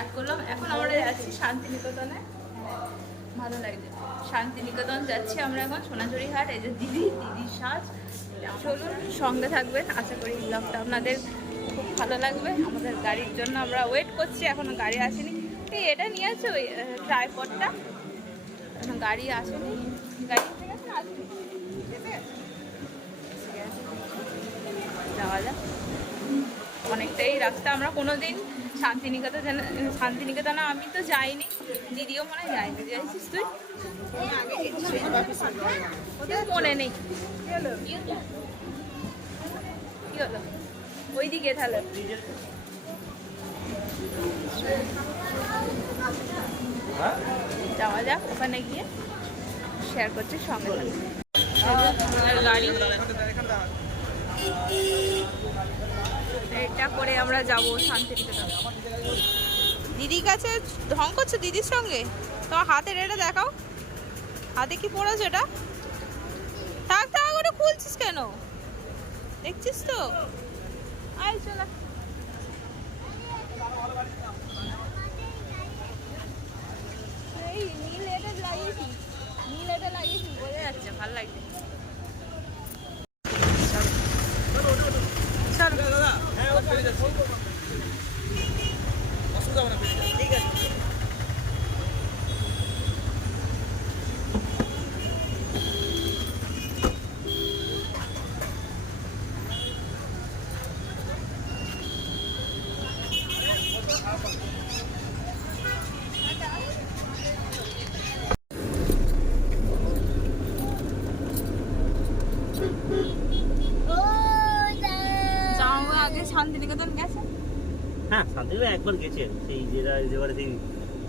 Start করলাম। এখন আমরা যাচ্ছি শান্তিনিকেতনে। ভালো লাগছে। শান্তিনিকেতন যাচ্ছি আমরা এখন, সোনাঝুরি হাট। এই যে দিদি দিদির সাজ। চলুন, সঙ্গে থাকবেন। আশা করি ব্লগটা আপনাদের খুব ভালো লাগবে। আমাদের গাড়ির জন্য আমরা ওয়েট করছি, এখনও গাড়ি আসেনি। এই এটা নিয়ে আছে ওই ট্রাইপডটা এখনও গাড়ি আসেনি। গাড়ি। যাওয়া যাক। অনেকটাই রাস্তা, আমরা কোনোদিন শান্তিনিকেতন শান্তিনিকেতনে আমি তো যাইনি। দিদিও মনে হয় যায়নি। যাইছিস তুই? ওদের মনে নেই। কি হলো? ওইদিকে তাহলে। যাওয়া যাক ওখানে গিয়ে। শেয়ার করছি সঙ্গে। গাড়ি? এটা করে আমরা যাব শান্তিনিকেতন। দিদির কাছে ঢং করছ দিদির সঙ্গে? তোমার হাতের এটা দেখাও। হাতে কি পড়েছো এটা থাক থাক, ওটা খুলছিস কেন? দেখছিস তো? আয়, চলা। নীল এটা লাগিয়েছি। নীল এটা লাগিয়েছি, বোঝা যাচ্ছে, ভালো লাগছে। పెళ్లి చేసుకో వస్తుందా మన పెళ్లి হ্যাঁ একবার গেছে সেই যেটা যেবারে সেই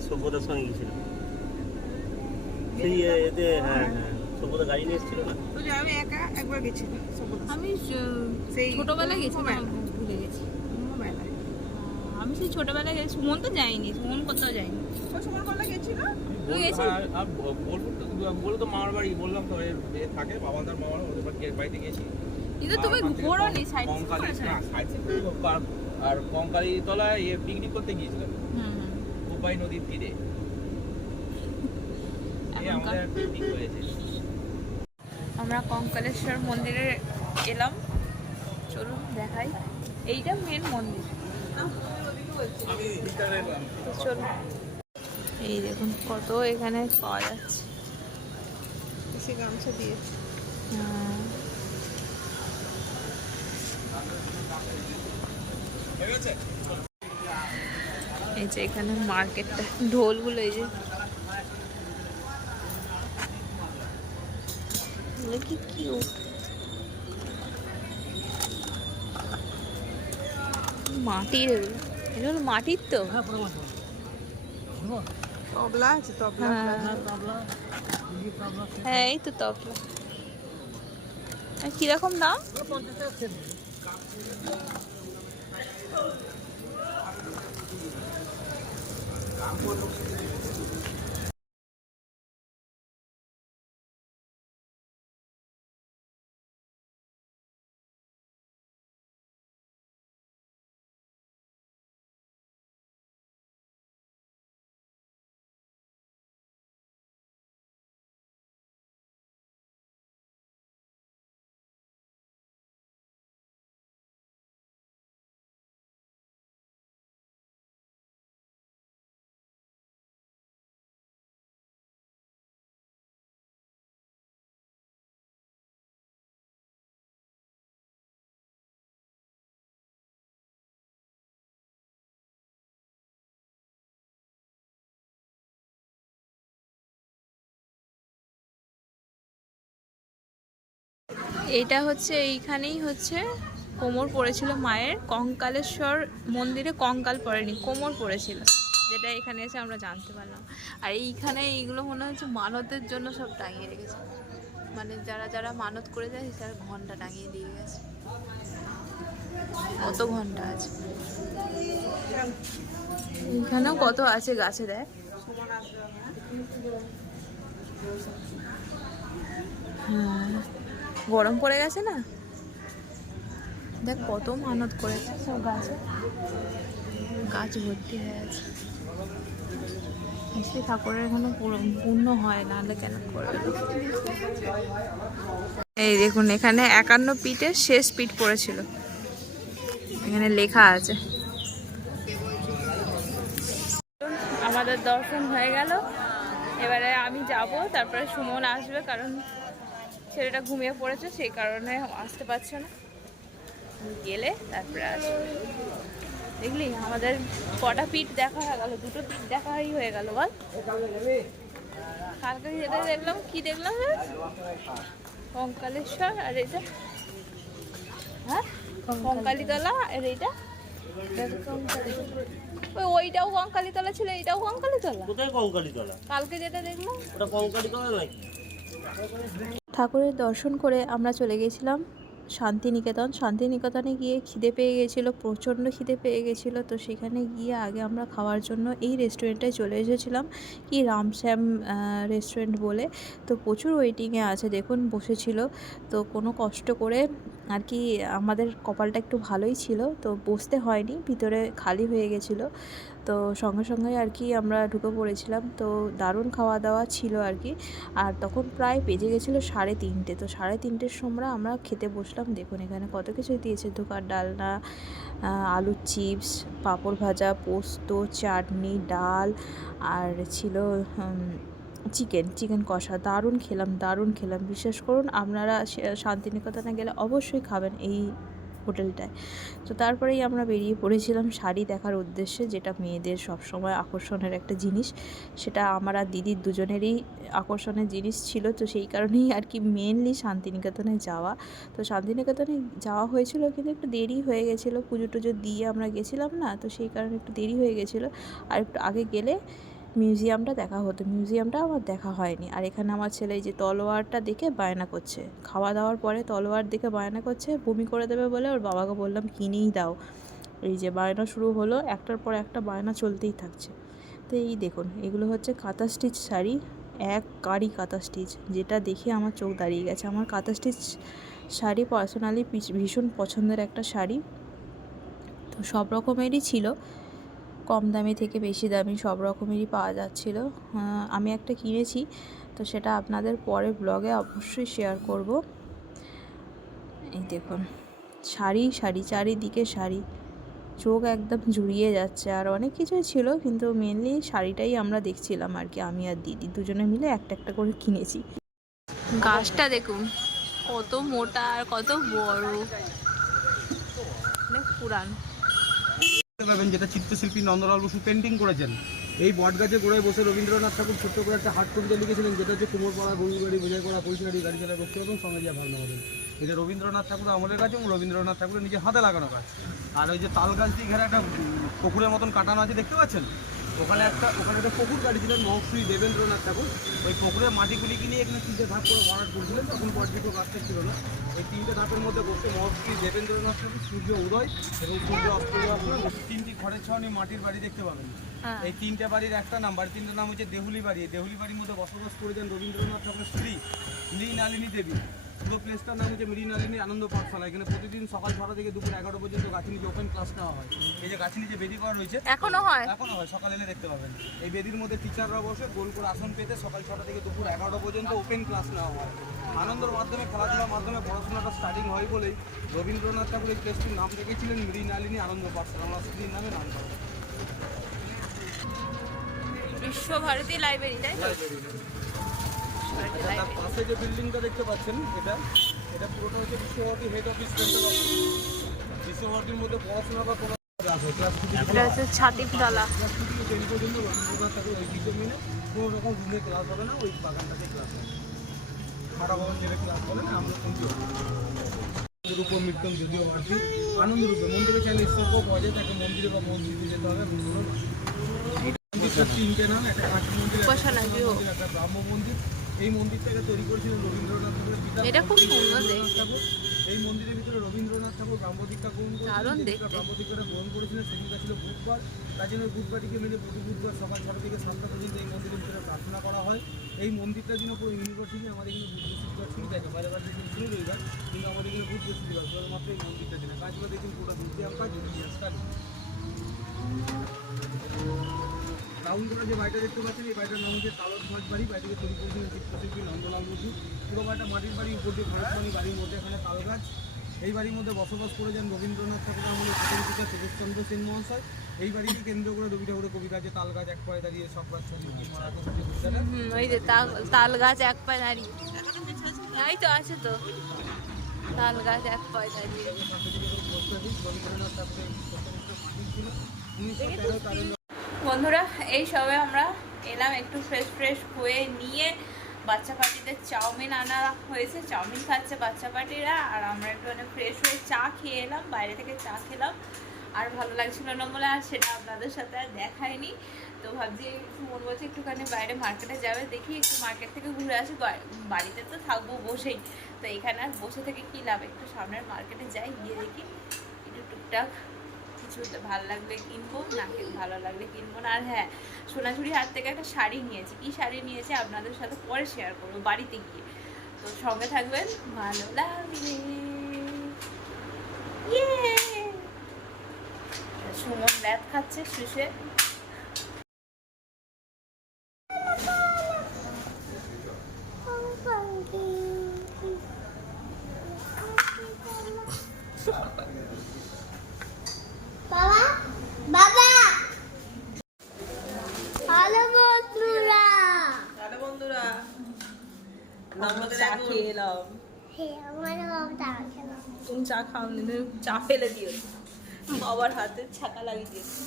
সভ্যতার সঙ্গে গেছিল। সেই এতে হ্যাঁ হ্যাঁ সভ্যতা গাড়ি নিয়ে এসেছিল না? আমি একা একবার গেছিলাম আমি সেই ছোটবেলায় গেছি ভুলে গেছি। আমি সেই ছোটবেলায় গেছি সুমন তো যায়নি সুমন কোথাও যায়নি। ওই সময় গেছিল? তুই গেছিস? আর- আর তো বলে তো মামার বাড়ি বললাম তো এ থাকে বাবাদার মামার ওদের বাড়িতে গেছি। কিন্তু তুমি সাইড সাইড সিন করিনি, আর- আর কঙ্কালী তলায় ইয়ে পিকনিক করতে গিয়েছিলাম কোপাই নদীর তীরে। আমাদের পিকনিক হয়েছে। আমরা কঙ্কালেশ্বর মন্দিরে এলাম। চলুন দেখাই। এইটা মেন মন্দির। চলুন। এই দেখুন কত এখানে পাওয়া যাচ্ছে। সে গামছা দিয়ে হুম। এই যে এখানে মার্কেটটা ঢোলগুলো এই যে। কি কিউট মাটির এগুলো। মাটির তো? তবলা আছে তবলা হ্যাঁ। হ্যাঁ এই তো তবলা। কীরকম দাম? এটা হচ্ছে এইখানেই হচ্ছে কোমর পড়েছিল মায়ের। কঙ্কালেশ্বর মন্দিরে কঙ্কাল পড়েনি, কোমর পড়েছিল, যেটা এখানে এসে আমরা জানতে পারলাম। আর এইখানে এইগুলো মনে হচ্ছে মানতের জন্য সব টাঙিয়ে রেখেছে। মানে যারা যারা মানত করে যায়, তারা ঘণ্টা টাঙিয়ে দিয়ে গেছে। কত ঘণ্টা আছে। এখানেও কত আছে গাছে দেখ। হ্যাঁ। গরম পড়ে গেছে না? দেখ কত মানত করেছে। সব গাছে। গাছ ভর্তি হয়ে আছে মিষ্টি ঠাকুরের এখনও পুরো- পূর্ণ হয় নাহলে কেন করবে এই দেখুন এখানে একান্ন পিঠের শেষ পিঠ পড়েছিল। এখানে লেখা আছে। আমাদের দর্শন হয়ে গেল। এবারে আমি যাব তারপরে সুমন আসবে কারণ ছেলেটা ঘুমিয়ে পড়েছে সেই কারণে আসতে পারছে না। গেলে তারপরে আসবে। দেখলি আমাদের কটা পিঠ দেখা হয়ে গেল দুটো পিঠ দেখাই হয়ে গেল বল। কালকে যেটা দেখলাম কি দেখলাম? কঙ্কালেশ্বর আর এটা হ্যাঁ? কঙ্কালীতলা। আর এইটা। ওই ওইটাও কঙ্কালীতলা ছিল এইটাও কঙ্কালীতলা? কোথায় কঙ্কালি কালকে যেটা দেখলাম। ওটা কঙ্কালি নাকি? ঠাকুরের দর্শন করে আমরা চলে গেছিলাম শান্তিনিকেতন। শান্তিনিকেতনে গিয়ে খিদে পেয়ে গেছিল, প্রচণ্ড খিদে পেয়ে গেছিল। তো সেখানে গিয়ে আগে আমরা খাওয়ার জন্য এই রেস্টুরেন্টে চলে এসেছিলাম, কি রামশ্যাম রেস্টুরেন্ট বলে। তো প্রচুর ওয়েটিংয়ে আছে, দেখুন, বসেছিল। তো কোনো কষ্ট করে আর কি আমাদের কপালটা একটু ভালোই ছিল, তো বসতে হয়নি, ভিতরে খালি হয়ে গেছিল। তো সঙ্গে সঙ্গে আর কি আমরা ঢুকে পড়েছিলাম। তো দারুণ খাওয়া দাওয়া ছিল আর কি। আর তখন প্রায় বেজে গেছিল সাড়ে তিনটে। তো সাড়ে তিনটের সময় আমরা খেতে বসলাম। দেখুন এখানে কত কিছু দিয়েছে। ধোকার ডালনা আলুর চিপস, পাঁপড় ভাজা, পোস্ত, চাটনি, ডাল, আর ছিল চিকেন চিকেন কষা। দারুণ খেলাম দারুণ খেলাম। বিশ্বাস করুন, আপনারা শান্তিনিকেতনে গেলে অবশ্যই খাবেন। এই হোটেলটায়। তো তারপরেই আমরা বেরিয়ে পড়েছিলাম শাড়ি দেখার উদ্দেশ্যে, যেটা মেয়েদের সবসময় আকর্ষণের একটা জিনিস। সেটা আমার আর দিদির দুজনেরই আকর্ষণের জিনিস ছিল। তো সেই কারণেই আর কি মেনলি শান্তিনিকেতনে যাওয়া। তো শান্তিনিকেতনে যাওয়া হয়েছিল কিন্তু একটু দেরি হয়ে গেছিল। পুজো টুজো দিয়ে আমরা গেছিলাম না, তো সেই কারণে একটু দেরি হয়ে গেছিল। আর একটু আগে গেলে মিউজিয়ামটা দেখা হতো। মিউজিয়ামটা আমার দেখা হয়নি। আর এখানে আমার ছেলে যে তলোয়ারটা দেখে বায়না করছে। খাওয়া দাওয়ার পরে তলোয়ার দেখে বায়না করছে, বমি করে দেবে বলে ওর বাবাকে বললাম, কিনেই দাও। এই যে বায়না শুরু হলো, একটার পর একটা বায়না চলতেই থাকছে। তো এই দেখুন, এগুলো হচ্ছে কাঁথা স্টিচ শাড়ি, এক কারি কাঁথা স্টিচ, যেটা দেখে আমার চোখ দাঁড়িয়ে গেছে। আমার কাঁথা স্টিচ শাড়ি পার্সোনালি ভীষণ পছন্দের একটা শাড়ি। তো সব রকমেরই ছিল। কম দামি থেকে বেশি দামি সব রকমেরই পাওয়া যাচ্ছিল। আমি একটা কিনেছি, তো সেটা আপনাদের পরে ব্লগে অবশ্যই শেয়ার করব। এই দেখুন, শাড়ি শাড়ি, চারিদিকে শাড়ি। চোখ একদম জুড়িয়ে যাচ্ছে, আর অনেক কিছুই ছিল, কিন্তু মেনলি শাড়িটাই আমরা দেখছিলাম আর কি, আমি আর দিদি দুজনে মিলে একটা একটা করে কিনেছি। গাছটা দেখুন, কত মোটা আর কত বড়। অনেক পুরান। পাবেন যেটা চিত্রশিল্পী নন্দলাল বসু পেন্টিং করেছেন। এই বটগাছে গোড়ায় বসে রবীন্দ্রনাথ ঠাকুর ছোট্ট করে একটা হাট কবিতা লিখেছিলেন, যেটা হচ্ছে কুমোরপাড়া গরুগাড়ি বোঝাই করা পরিষ্কারি গাড়ি চালা করতে এবং সঙ্গে যা ভালো হবেন এটা রবীন্দ্রনাথ ঠাকুর আমলের গাছ এবং রবীন্দ্রনাথ ঠাকুরের নিজে হাতে লাগানো গাছ। আর ওই যে তাল গাছ দিয়ে ঘেরা একটা পুকুরের মতন কাটানো আছে, দেখতে পাচ্ছেন? ওখানে একটা ওখানে একটা পুকুর কাটিয়েছিলেন মহশ্রী দেবেন্দ্রনাথ ঠাকুর। ওই পুকুরের মাটিগুলি কিনে এখানে তিনটে ধাপ করে ভরাট করেছিলেন। তখন পর্যটক গাছটা ছিল না। এই তিনটে ধাপের মধ্যে বসে মহশ্রী দেবেন্দ্রনাথ ঠাকুর সূর্য উদয় এবং সূর্য অস্ত তিনটি ঘরের ছাউনি মাটির বাড়ি দেখতে পাবেন। হ্যাঁ। এই তিনটে বাড়ির একটা নাম বাড়ি তিনটে নাম হচ্ছে দেহুলি বাড়ি। দেহুলি বাড়ির মধ্যে বসবাস করেছেন রবীন্দ্রনাথ ঠাকুরের স্ত্রী মৃণালিনী দেবী। পুরো প্লেসটার নাম হচ্ছে মৃণালিনী আনন্দ পাঠশালা। এখানে প্রতিদিন সকাল ছটা থেকে দুপুর এগারো পর্যন্ত গাছি নিচে ওপেন ক্লাস নেওয়া হয়। এই যে গাছি নিচে বেদি করা রয়েছে এখনও হয়? এখনও হয় সকালে এলে দেখতে পাবেন। এই বেদির মধ্যে টিচাররা বসে গোল করে আসন পেতে সকাল ছটা থেকে দুপুর এগারোটা পর্যন্ত ওপেন ক্লাস নেওয়া হয়। আনন্দের মাধ্যমে খেলাধুলার মাধ্যমে পড়াশোনাটা স্টার্টিং হয় বলেই রবীন্দ্রনাথ ঠাকুর এই প্লেসটির নাম রেখেছিলেন মৃণালিনী আনন্দ পাঠশালা। আমার স্ত্রীর নামে নাম বিশ্বভারতী লাইব্রেরি তাই তার পাশে যে বিল্ডিংটা দেখতে পাচ্ছেন এটা এটা পুরোটা হচ্ছে বিশ্বভারতী অফিস বিশ্বভারতীর মধ্যে পড়াশোনা বা কোনো এটা হচ্ছে কোনো রকম রুমে ক্লাস হবে না ওই ক্লাস হবে ভবন যেটা ক্লাস হবে না আমরা শুনতে মন্দিরে তাকে মন্দিরে বা যেতে হবে একটা কাঠ মন্দির এই মন্দিরটাকে তৈরি করেছিলেন রবীন্দ্রনাথ ঠাকুরের পিতা এটা খুব সুন্দর ঠাকুর। এই মন্দিরের ভিতরে রবীন্দ্রনাথ ঠাকুর ব্রাহ্মদীক্ষা গ্রহণ করেছিলেন ব্রাহ্মদীক্ষাটা গ্রহণ করেছিলেন সেদিনটা ছিল বুধবার। তাই জন্য বুধবারটিকে মিলে প্রতি বুধবার সকাল ছটা থেকে সাতটা পর্যন্ত এই মন্দিরের ভিতরে প্রার্থনা করা হয়। এই মন্দিরটা যেন পুরো ইউনিভার্সিটি আমাদের এখানে বুধ বৃহস্পতিবার ছুটি থাকে বাইরে বাইরে শুরু যায় কিন্তু আমাদের এখানে বুধ বৃহস্পতিবার কেবলমাত্র এই মন্দিরটা দিনে কাজগুলো দেখুন পুরো কাজ ইতিহাস কাজ রাউন্ড করা যে বাড়িটা দেখতে পাচ্ছেন এই বাড়িটার নাম হচ্ছে তালক মাঠ বাড়ি। বাড়িটিকে তৈরি করেছিলেন চিত্রশিল্পী নন্দলাল বসু। এরকম একটা মাটির বাড়ির উপর দিয়ে ভারতমানি বাড়ির মধ্যে এখানে তাল গাছ এই বাড়ির মধ্যে বসবাস করে যান রবীন্দ্রনাথ ঠাকুর সুরেশচন্দ্র সেন মহাশয়। এই বাড়িকে কেন্দ্র করে রবি ঠাকুরের কবিতা আছে তাল গাছ এক পায়ে দাঁড়িয়ে সব গাছ ওই যে তাল- তাল গাছ এক পায়ে দাঁড়িয়ে। এই তো আছে তো। তাল গাছ এক পায়ে দাঁড়িয়ে। রবীন্দ্রনাথ ঠাকুরের ছিল। উনিশশো তেরো তারিখ বন্ধুরা, এই সবে আমরা এলাম একটু ফ্রেশ ফ্রেশ হয়ে নিয়ে বাচ্চা পার্টিদের চাউমিন আনা হয়েছে। চাউমিন খাচ্ছে বাচ্চা পার্টিরা আর আমরা একটু মানে ফ্রেশ হয়ে চা খেয়ে এলাম, বাইরে থেকে চা খেলাম। আর ভালো লাগছিল না বলে আর সেটা আপনাদের সাথে আর দেখায়নি তো ভাবছি মন বলছে একটুখানি বাইরে মার্কেটে যাবে, দেখি একটু মার্কেট থেকে ঘুরে আসি। বাড়িতে তো থাকব বসেই। তো এখানে আর বসে থেকে কী লাভ? একটু সামনের মার্কেটে যাই, গিয়ে দেখি। একটু টুকটাক কিছু ভালো লাগলে কিনবো, না ভালো লাগলে কিনবো না। আর হ্যাঁ সোনাঝুরি হাত থেকে একটা শাড়ি নিয়েছি। কি শাড়ি নিয়েছে আপনাদের সাথে পরে শেয়ার করব, বাড়িতে গিয়ে। তো সঙ্গে থাকবেন ভালো লাগবে! সুমন ব্যাথ খাচ্ছে, শুষে বাবা বাবা হ্যালো বন্ধুরা তাহলে বন্ধুরা চা খেয়ে এলাম হে আমার বাবা টাকা খেলো তুমি চা ফেলে দিও। বাবার হাতে ছাকা লাগিয়ে দিয়েছে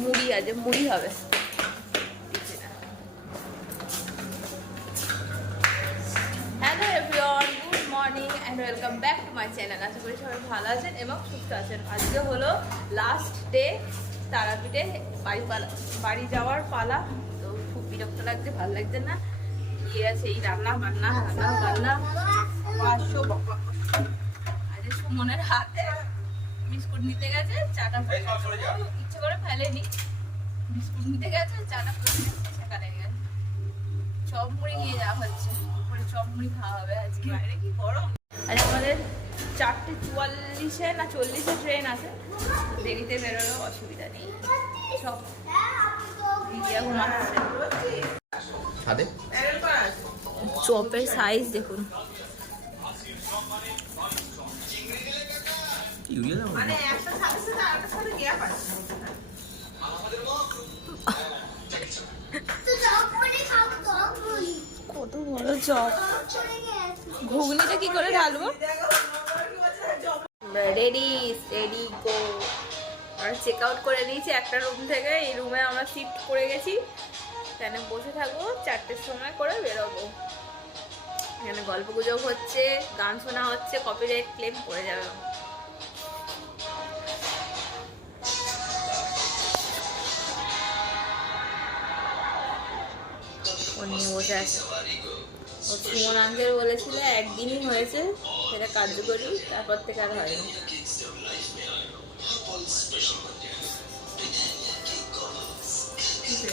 মুড়ি আছে, মুড়ি হবে। Hello good morning and welcome back to my channel আশা করি সবাই ভালো আছেন এবং সুস্থ আছেন। আজকে হলো লাস্ট ডে তারাপীঠে বাড়ি পালা বাড়ি যাওয়ার পালা। তো খুব বিরক্ত লাগছে ভালো লাগছে না। গিয়ে সেই রান্না বান্না রান্না বান্না? পাঁচশো আজ সুমনের হাতে বিস্কুট নিতে গেছে চাটা ইচ্ছে করে ফেলেনি। বিস্কুট নিতে গেছে চাটা পড়ে গেছে চপ মুড়ি নিয়ে যাওয়া হচ্ছে। চপ মুড়ি খাওয়া হবে আজকে। বাইরে কি গরম। আজ আমাদের চারটে চুয়াল্লিশে না চল্লিশে ট্রেন আছে। দেরিতে বেরোলেও অসুবিধা নেই। সব দিদিয়া ঘুমাচ্ছে। চপের সাইজ দেখুন। মানে কত বড় চপ। ঘুগনিটা কি করে ঢালবো? রেডি রেডি গো আমরা চেক আউট করে নিয়েছি একটা রুম থেকে। এই রুমে আমরা শিফট করে গেছি। এখানে বসে থাকব, চারটের সময় করে বেরোবো। এখানে গল্প গুজব হচ্ছে, গান শোনা হচ্ছে কপিরাইট ক্লেম করে যাবে। ও নিয়ে বসে আছে। সুমন আঙ্কেল বলেছিল একদিনই হয়েছে সেটা কার্যকরী তারপর থেকে আর হয়নি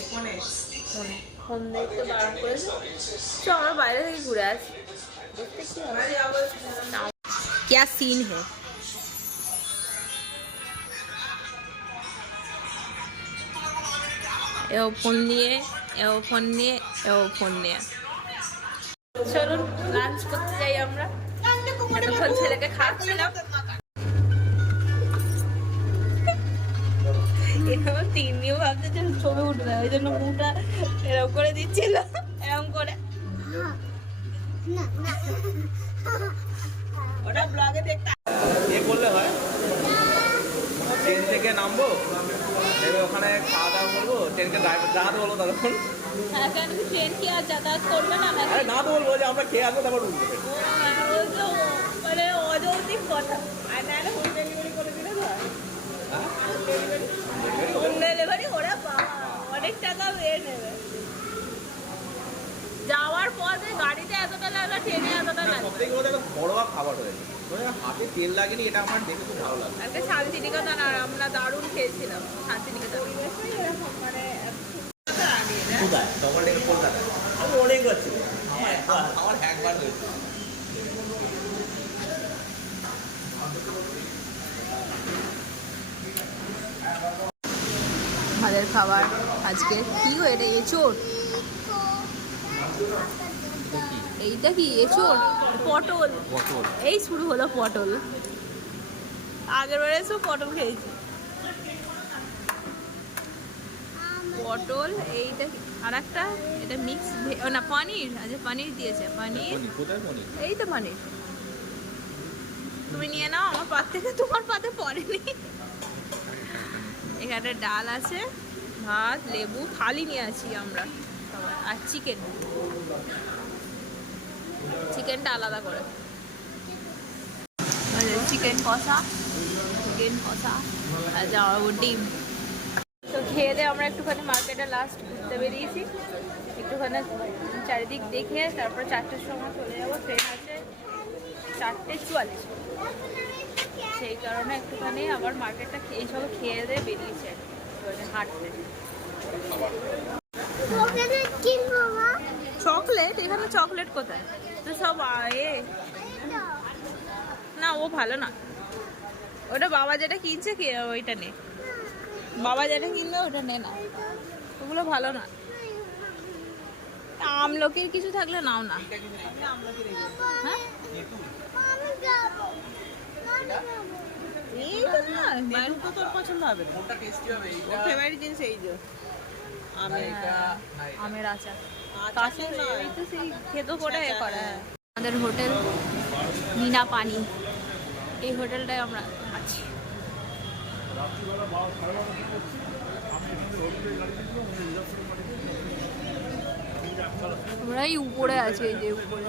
ফোনে ফোন ফোন দেখতে বারণ করেছে চ আমরা বাইরে থেকে ঘুরে আসি দেখতে কি হবে না क्या सीन है এও ফোন নিয়ে এও ফোন নিয়ে এও ফোন নিয়ে চলুন লাঞ্চ করতে যাই আমরা। এতক্ষণ ছেলেকে খাওয়াচ্ছিলাম। এরকম তিন নিয়েও ভাবছে যে ছবি উঠবে, ওই জন্য মুখটা এরকম করে দিচ্ছিল এরকম করে। ওটা ব্লগে দেখতে এ করলে হয়? ট্রেন থেকে নামবো? ওখানে খাওয়া দাওয়া করব ট্রেনকে ড্রাইভার দাঁড়াতে বলব তখন। যাওয়ার পথে গাড়িতে এতটা লাগল ট্রেনে এতটা লাগল খাবার হাতে তেল লাগেনি এটা আমার দেখে খুব ভালো লাগল একটা শান্তিনিকেতন আর আমরা দারুণ খেয়েছিলাম শান্তিনিকেতন কোথায়? তখন এটা কলকাতা। আমি অনেকবার ছিল আমার একবার হয়েছে। আমাদের খাবার আজকে কি গো এটা এঁচোড়। এইটা কি এঁচোড়। পটল। পটল। এই শুরু হলো পটল। আগের বারে পটল খেয়েছি। পটল এইটা আর একটা এটা মিক্স না পনির আচ্ছা পনির দিয়েছে। পনির। এই তো পনির। তুমি নিয়ে নাও আমার পাত থেকে তোমার পাতে পড়েনি। এখানে ডাল আছে ভাত লেবু থালি নিয়ে আছি আমরা আর চিকেন চিকেনটা আলাদা করে। চিকেন কষা চিকেন কষা আর যাওয়া ডিম। খেয়ে দিয়ে আমরা একটুখানি মার্কেটে লাস্ট ঘুরতে বেরিয়েছি। একটুখানি চারিদিক দেখে তারপর চারটের সময় চলে যাব। ট্রেন আছে চারটে চুয়াল্লিশ। সেই কারণে একটুখানি আবার মার্কেটটা এই সব খেয়ে দিয়ে বেরিয়েছে হাঁটতে। চকলেট এখানে চকলেট কোথায়? তো সব এ। না ও ভালো না। ওটা বাবা যেটা কিনছে কি ওইটা নে। বাবা যেটা কিনবে ওটা নে না ওগুলো ভালো না। আমলকির কিছু থাকলে নাও না। হ্যাঁ? আমি যাব আমি যাব এই তো না মেরু তো তোর পছন্দ হবে না। কোনটা টেস্টি হবে ওর ফেভারিট জিনিস এই যে। আমের আচার। আচার কাছে নয়। এই তো সেই খেতো করে এ করা হ্যাঁ। আমাদের হোটেল নীনা পানি। এই হোটেলটায় আমরা উপরে এই যে উপরে।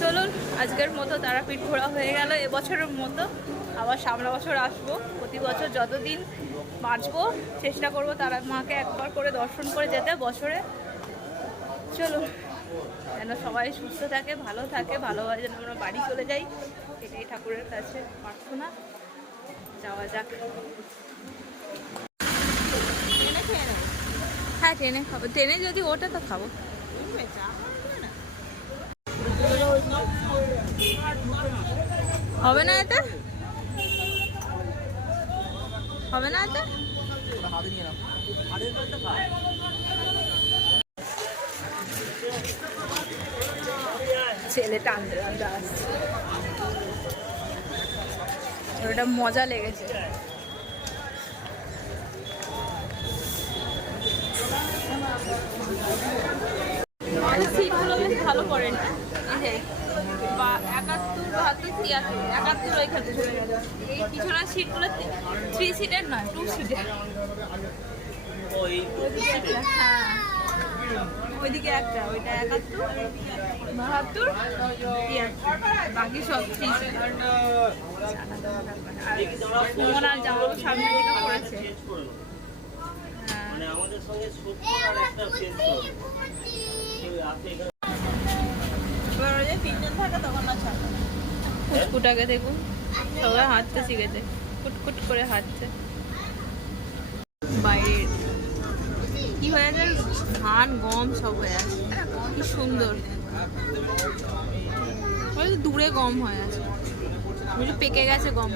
চলুন, আজকের মতো তারাপীঠ ঘোরা হয়ে গেল এবছরের মতো। আবার সামনে বছর আসব। প্রতি বছর যতদিন বাঁচবো, চেষ্টা করব তারা মাকে একবার করে দর্শন করে যেতে বছরে। চলুন, যেন সবাই সুস্থ থাকে, ভালো থাকে, ভালোভাবে যেন আমরা বাড়ি চলে যাই। এটাই ঠাকুরের কাছে প্রার্থনা। যাওয়া যাক। ট্রেনে খেয়ে নেব হ্যাঁ ট্রেনে খাব। ট্রেনে যদি ওটা তো খাব। হবে না এতে? হবে না এতে? ছেলে টানতে টানতে আসছে ওটা মজা লেগেছে। সিটগুলো বেশ ভালো করেন এই যে বা একাত্তর বাহাত্তর তিয়াত্তর একাত্তর ওইখানে এই পিছনের সিটগুলো থ্রি সিটের নয় টু সিটের হ্যাঁ। ওইদিকে একটা ওইটা একাত্তর বাহাত্তর বাকি সব থ্রি আর সুমন দিকে পড়েছে। হ্যাঁ মানে আমাদের সঙ্গে আর একটা চেঞ্জ করবে কেউ আছে এখানে এবার ওই যে তিনজন থাকে তখন না ছাড়বে দেখুন সবাই হাঁটতে শিখেছে। ফুটফুট করে হাঁটছে। বাইরে কি হয়ে আছে ধান, গম সব হয়ে আছে। কি সুন্দর। দূরে গম হয়ে আছে। পেকে গেছে গম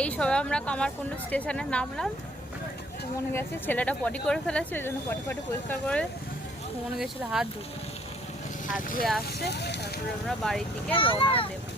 এই সবে আমরা কামারকুণ্ড স্টেশনে নামলাম। মনে গেছে, ছেলেটা পটি করে ফেলেছে ওই জন্য পটি পটি পরিষ্কার করে মনে গেছিল হাত ধুতে হাত ধুয়ে আসছে, তারপরে আমরা বাড়ির দিকে রওনা দেবো।